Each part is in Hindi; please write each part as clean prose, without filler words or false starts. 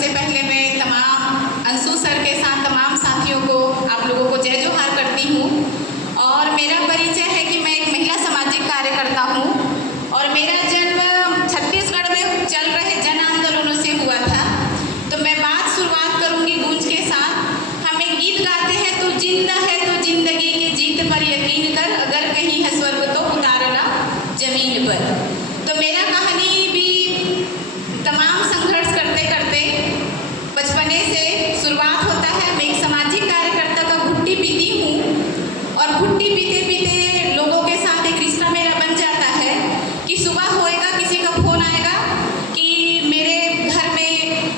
सबसे पहले मैं तमाम अंशु सर के साथ तमाम साथियों को, आप लोगों को जय जोहार करती हूँ। और मेरा परिचय है कि मैं एक महिला सामाजिक कार्यकर्ता हूँ और मेरा जन्म छत्तीसगढ़ में चल रहे जन आंदोलनों से हुआ था। तो मैं शुरुआत करूँगी गूंज के साथ। हम एक गीत गाते हैं, तो जिंदा है तो जिंदगी की जीत पर यकीन कर, अगर कहीं है स्वर्ग तो उतारना जमीन पर। तो मेरा कहानी भी तमाम संघर्ष करते करते बचपने से शुरुआत होता है। मैं एक सामाजिक कार्यकर्ता का घुट्टी पीती हूँ और घुट्टी पीते पीते लोगों के साथ एक रिश्ता मेरा बन जाता है कि सुबह होएगा, किसी का फोन आएगा कि मेरे घर में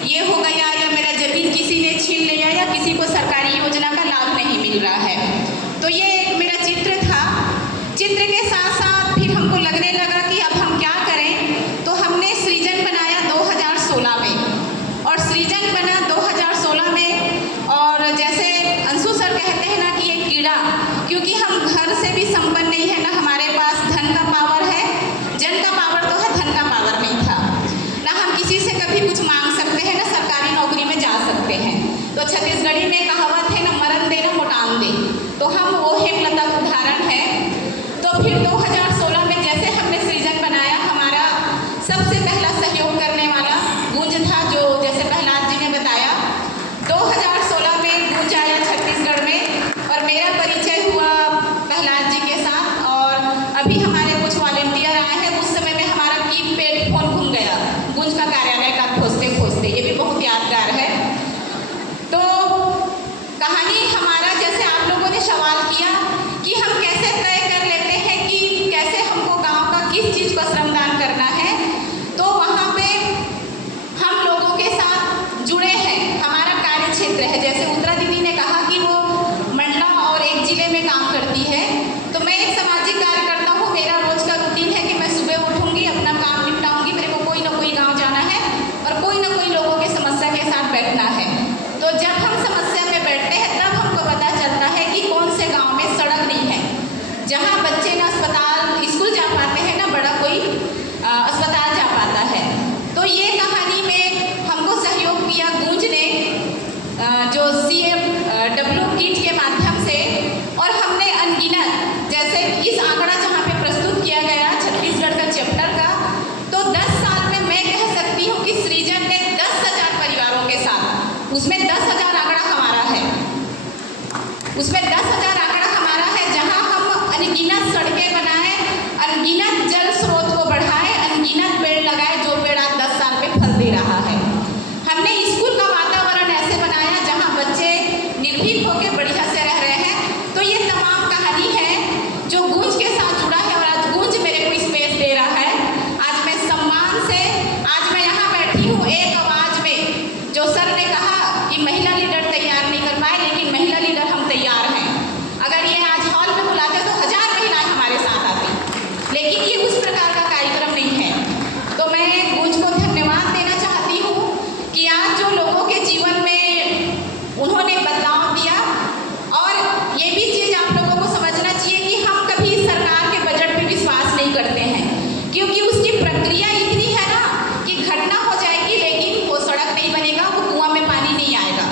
ये हो गया, या मेरा जमीन किसी ने छीन लिया, या किसी को सरकारी योजना का लाभ नहीं मिल रहा है। तो ये एक मेरा चित्र था। चित्र के साथ साथ फिर हमको लगने लगा कि अब हम क्या करें। तो हमने सृजन बनाया 2016 में, और सृजन बना 2016 में। और जैसे अंशु सर कहते हैं ना कि ये कीड़ा, क्योंकि हम घर से भी संपन्न नहीं है, ना हमारे पास धन का पावर है, जन का पावर तो है, धन का पावर नहीं था, ना हम किसी से कभी कुछ मांग सकते हैं, ना सरकारी नौकरी में जा सकते हैं। तो छत्तीसगढ़ी में कहावत है ना, मरण दे ना मोटान दे, तो हम वो हेमलता उदाहरण है। तो फिर 2016 में जैसे हमने सृजन बनाया, हमारा सबसे पहला सहयोग करने वाला गूंज था, जो जैसे प्रहलाद जी ने बताया। 2016 में गूंज आया छत्तीसगढ़ में और मेरा परिचय हुआ प्रहलाद जी के साथ। और अभी हमारे कुछ वॉलंटियर आए हैं। उस समय में हमारा कीपैड फोन घूम गया गूंज का कार्यालय का खोजते खोजते, ये भी बहुत यादगार है। तो कहानी हमारा, जैसे आप लोगों ने सवाल किया कि हम कैसे तय कर लेते हैं कि कैसे हमको गांव का किस चीज़ को श्रमदान करना है, तो वहाँ पे हम लोगों के साथ जुड़े हैं। हमारा कार्य क्षेत्र है, जैसे उत्तरा दीदी ने कहा कि वो मंडला और एक जिले में काम करती है, तो मैं एक सामाजिक कार्यकर्ता हूँ। मेरा रोज का रूटीन है कि मैं सुबह उठूँगी, अपना काम निपटाऊँगी, मेरे को कोई ना कोई गाँव जाना है और कोई ना कोई लोगों की समस्या के साथ बैठना है। तो जब हम समस्या में बैठते हैं तब हमको पता चलता है कि कौन से गाँव में सड़क नहीं है, जहाँ बच्चे ना अस्पताल स्कूल जा पाते हैं, ना बड़ा कोई अस्पताल जा पाता है। तो ये कहानी में हमको सहयोग किया गूंज ने, जो CFW किट के माध्यम से। और हमने अनगिनत, जैसे इस आंकड़ा जहाँ पे प्रस्तुत किया गया छत्तीसगढ़ का चैप्टर का, तो 10 साल में मैं कह सकती हूँ कि सृजन ने 10,000 परिवारों के साथ, उसमें 10,000 आंकड़ा हमारा है, उसमें 10,000 आंकड़ा हमारा है, जहाँ हम अनगिनत सड़कें बनाए, अनगिनत जल स्रोत को बढ़ाए, अनगिनत पेड़ लगाए, जो पेड़ आज 10 साल में फल दे रहा है। हमने स्कूल का वातावरण ऐसे बनाया जहाँ बच्चे निर्भीक होकर बढ़िया से रह रहे हैं। तो ये तमाम कहानी है जो गूंज के साथ जुड़ा है, और आज गूंज मेरे को स्पेस दे रहा है। आज मैं सम्मान से, आज मैं यहाँ बैठी हूँ एक आवाज में। जो सर ने कहा कि महिला लीडर तैयार नहीं कर पाए, लेकिन महिला लीडर हम तैयार हैं। अगर ये आज हॉल में बुलाते तो 1000 महिलाएं हमारे साथ आती, लेकिन ये उस प्रकार का कार्यक्रम नहीं है। तो मैं गूंज को धन्यवाद देना चाहती हूँ कि आज जो लोगों के जीवन में उन्होंने बदलाव दिया। और ये भी चीज़ आप लोगों को समझना चाहिए कि हम कभी सरकार के बजट पे विश्वास नहीं करते हैं, क्योंकि उसकी प्रक्रिया इतनी है ना कि घटना हो जाएगी लेकिन वो सड़क नहीं बनेगा, वो कुआं में पानी नहीं आएगा।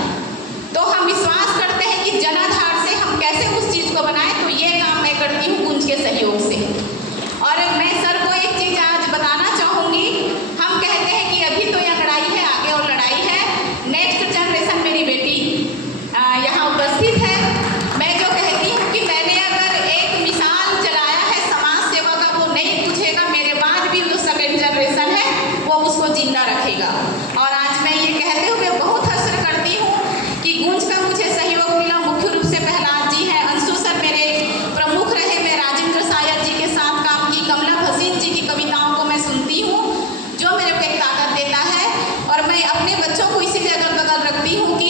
तो हम विश्वास करते हैं कि जनाधार से हम कैसे उस चीज़ को बनाएं। तो ये काम मैं करती हूँ गूंज के सहयोग से। और मैं सर को एक चीज़ आज बताना चाहूँगी। हम कहते हैं कि अभी तो यह लड़ाई है, आगे और लड़ाई है। नेक्स्ट जनरेशन मेरी बेटी यहाँ उपस्थित है। मैं जो कहती हूँ कि मैंने अगर एक मिसाल चलाया है समाज सेवा का, वो नहीं पूछेगा, मेरे बाद भी जो सेकेंड जनरेशन है वो उसको जिंदा रखेगा। और आज मैं ये कहते हुए बहुत हर्ष करती हूँ कि गूंज का मुझे सहयोग मिला। मुख्य रूप से प्रहलाद जी हैं, अंशु सर मेरे प्रमुख रहे, मैं राजेंद्र सायर जी के साथ काम की, कमला भसीन जी की कविताओं को मैं सुनती हूँ, जो मेरे को एक ताकत देता है। और मैं अपने बच्चों को इसीलिए अगल बगल रखती हूँ कि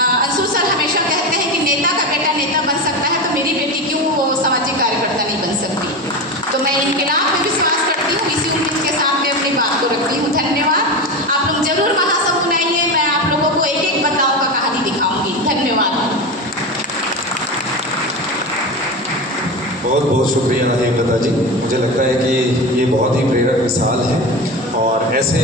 अंशु सर हमेशा कहते हैं कि नेता का बेटा नेता बन सकता है, तो मेरी बेटी क्यों वो सामाजिक कार्यकर्ता नहीं बन सकती। तो मैं इनकलाब में विश्वास करती हूँ, इसी उम्मीद के साथ मैं अपनी बात को रखती हूँ। धन्यवाद। आप लोग जरूर महासमूह आइए, मैं आप लोगों को एक एक बदलाव का कहानी दिखाऊंगी। धन्यवाद। बहुत बहुत शुक्रिया हेमलता जी। मुझे लगता है कि ये बहुत ही प्रेरक मिसाल है और ऐसे